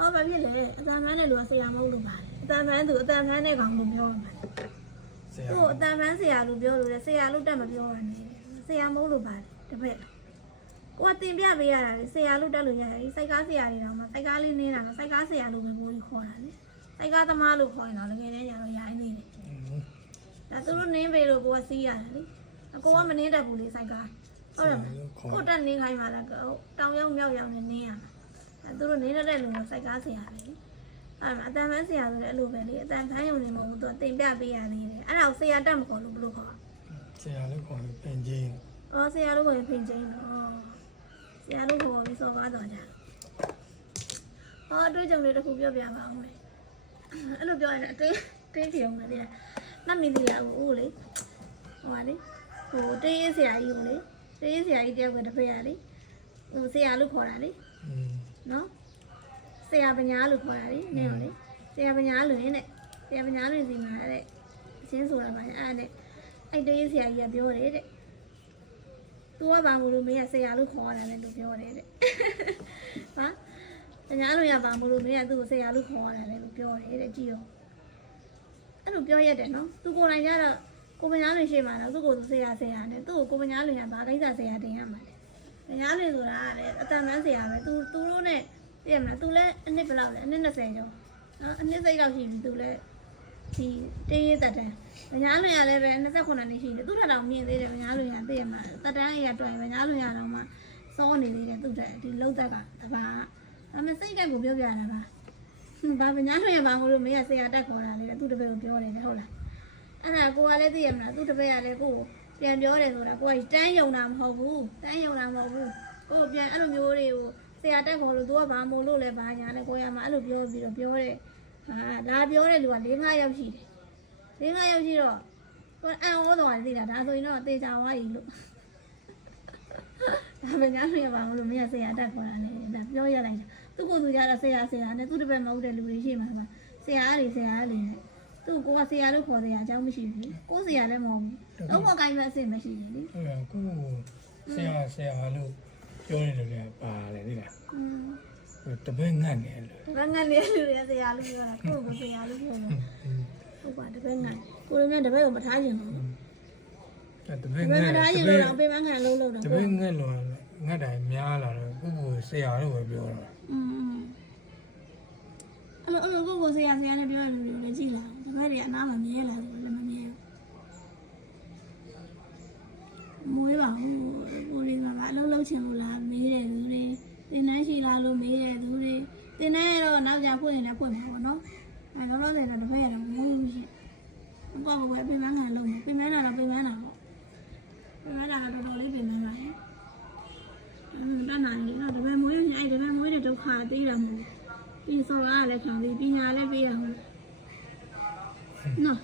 ဘာဖြစ်လဲအတန်ဖန်းတဲ့လူကဆရာမဟုတ်လို့ပါအတန်ဖန်းသူအတန်ဖန်းတဲ့ကောင်လို့ပြောမှာသူ့အတန်ဖန်းဆရာလို့ပြောလို့လေဆရာလို့တက်မပြောရနဲ့ဆရာမဟုတ်လို့ပါတယ်တပည့်ကိုကတင်ပြပေးရတာလေဆရာလို့တက်လို့ရတယ်စိုက်ကားဆရာတွေတော့မှစိုက်ကားလေးနေတာတော့စိုက်ကားဆရာလို့ပဲပြောပြီးခေါ်တာလေစိုက်ကားသမားလို့ခေါ်ရင်တော့ငယ်တည်းကျတော့ရိုင်းနေတယ်ဒါသူတို့နင်းပေးလို့ကိုကစီးရတယ်လေကိုကမနင်းတတ်ဘူးလေစိုက်ကားဟုတ်တယ်ကိုတက်နေခိုင်းပါလားတောင်ရောက်မြောက်ရောက်နေနင်းရမှာသူတို့နေနေတဲ့လူကစိုက်ကားဆရာပဲလေအဲ့မှာအတန်ဖန်းဆရာဆိုလည်းအဲ့လိုပဲလေအတန်ဖန်းရုံနေမဟုတ်ဘူးသူတင်ပြပေးရသေးတယ်အဲ့ဒါကိုဆရာတက်မခေါ်လို့ဘယ်လိုခေါ်ဆရာလို့ခေါ်ရင်ပင်ချင်းဆရာလို့ခေါ်ရင်ပင်ချင်းတော့ဆရာလို့ခေါ်ပြီးစော်ကားတော့ကြအတွေ့အကြုံလေးတစ်ခုပြောပြပါအောင်လေအဲ့လိုပြောရင်အတင်းကြည့်အောင်လေမှတ်မိသေးလားဦးလေဟိုပါလေဟိုတင်းရေးဆရာကြီးကိုလေတင်းရေးဆရာကြီးတယောက်ကတပည့်ရလေဟိုဆရာလို့ခေါ်တာလေနော်ဆရာပညာလို့ခေါ်တာလေနင်းလေဆရာပညာလို့နဲ့ဆရာပညာလို့စီမှာတဲ့အချင်းဆိုတာပါအဲ့တဲ့အဲ့တေးဆရာကြီးကပြောတယ်တဲ့သူကဘာလို့မင်းကဆရာလို့ခေါ်ရတယ်လို့ပြောတယ်တဲ့ဟာပညာလို့ရပါမလို့မင်းကသူ့ကိုဆရာလို့ခေါ်ရတယ်လို့ပြောတယ်တဲ့ကြည့်ရောအဲ့လိုပြောရတယ်နော်သူကိုယ်တိုင်ကျတော့ကိုပညာလို့ရှိမှတော့သူ့ကိုယ်ဆရာနဲ့သူ့ကိုပညာလို့ရပါကိစ္စဆရာတင်ရမှာလေပညာလို့ဆိုတာကအတန်တန်းဆရာပဲသူတို့နဲ့သိရမလားသူလည်းအနှစ်ဘယ်လောက်လဲအနှစ်20ကျော်နော်အနှစ်စိတ်လောက်ရှိပြီသူလည်းဒီတေးရတက်တယ်ပညာလွင်ရလည်းပဲ29နှစ်ရှိတယ်သူထက်တောင်မြင့်သေးတယ်ပညာလွင်ရသိရမှာတက်တန်းအရာတွင်ပညာလွင်ရတော့မှစောနေသေးတယ်သူတဲ့ဒီလောက်သက်ကတပါဒါမှစိတ်တက်ကိုပြောပြတာပါဘာပညာလွင်ရပါမလို့မင်းကဆရာတက်ခေါ်တာလေသူတပည့်ကိုပြောတယ်ဟုတ်လားအဲ့ဒါကိုကလည်းသိရမလားသူတပည့်ကလည်းကိုပြန်ပြောတယ်ဆိုတာကိုကတန်းယုံတာမဟုတ်ဘူးကိုပြန်အဲ့လိုမျိုးတွေကိုဆရာတက်ခေါ်လို့သူကဘာမို့လို့လဲဘာညာလဲကိုရမှာအဲ့လိုပြောပြီးတော့ပြောတယ်လာပြောတဲ့လူက4-5ယောက်ရှိတယ်4-5ယောက်ရှိတော့ကိုအံ့ဩသွားတယ်သိလားဒါဆိုရင်တော့တေချာဝါကြီးလို့ဒါပဲညာလို့ရပါမလို့မင်းကဆရာတက်ခေါ်တာလေဒါပြောရလိုက်သူကိုသူကြတော့ဆရာနဲ့သူတပည့်မဟုတ်တဲ့လူတွေရှိမှာပါဆရာအားလေသူကိုကဆရာလို့ခေါ်တယ်အကြောင်းမရှိဘူးကိုဆရာလည်းမဟုတ်ဘူးတော့ကိုကိုင်းမဲ့အစ်မရှိဘူးလေဟုတ်ကဲ့ကိုဆရာလို့ပြောနေတယ်လေပါလေသိလားတပည့်ငတ်နေလို့တပည့်ငတ်နေလူတွေဆရာလို့ပြောတာကိုကိုဆရာလို့ပြောတာဟုတ်ပါတပည့်ငတ်ကိုလည်းတပည့်ကိုမထားချင်ဘူးတပည့်ငတ်မထားချင်လို့တော့ပေးမခံလုံးတော့တပည့်ငတ်လို့ငတ်တိုင်းများလာတော့ကိုဆရာလို့ပဲပြောတာအဲ့လိုကိုဆရာနဲ့ပြောရလူတွေလည်းကြည့်လာတပည့်တွေအနားမှာမြဲလာတယ်လည်းမမြဲဘူးမွေးပါဘူးကိုလေးကအလုံးလုံးချင်လို့လားမေးတယ်လူတွေတင်နှန်းရှိလားလို့မေးတယ်သူတွေတင်နှန်းရတော့နောက်ကြဖွင့်နေဖွင့်မှာပေါ့နော်အဲတော့တော့လည်းတစ်ဖက်ရတော့မဟုတ်ဘူးရှိဘောကပဲပြင်ပန်းခံလုံးပြင်ပန်းတာတော့ပြင်ပန်းတာပေါ့ပြင်ပန်းတာတော့တော်တော်လေးပြင်ပန်းပါရဲ့တန်းနိုင်တော့တစ်ဖက်မွေးရင်အဲ့တစ်ဖက်မွေးတဲ့ဒုက္ခသိရမှာပြီးစော်ကားလည်းခံပြီးပညာလည်းပြီးရမှာနော်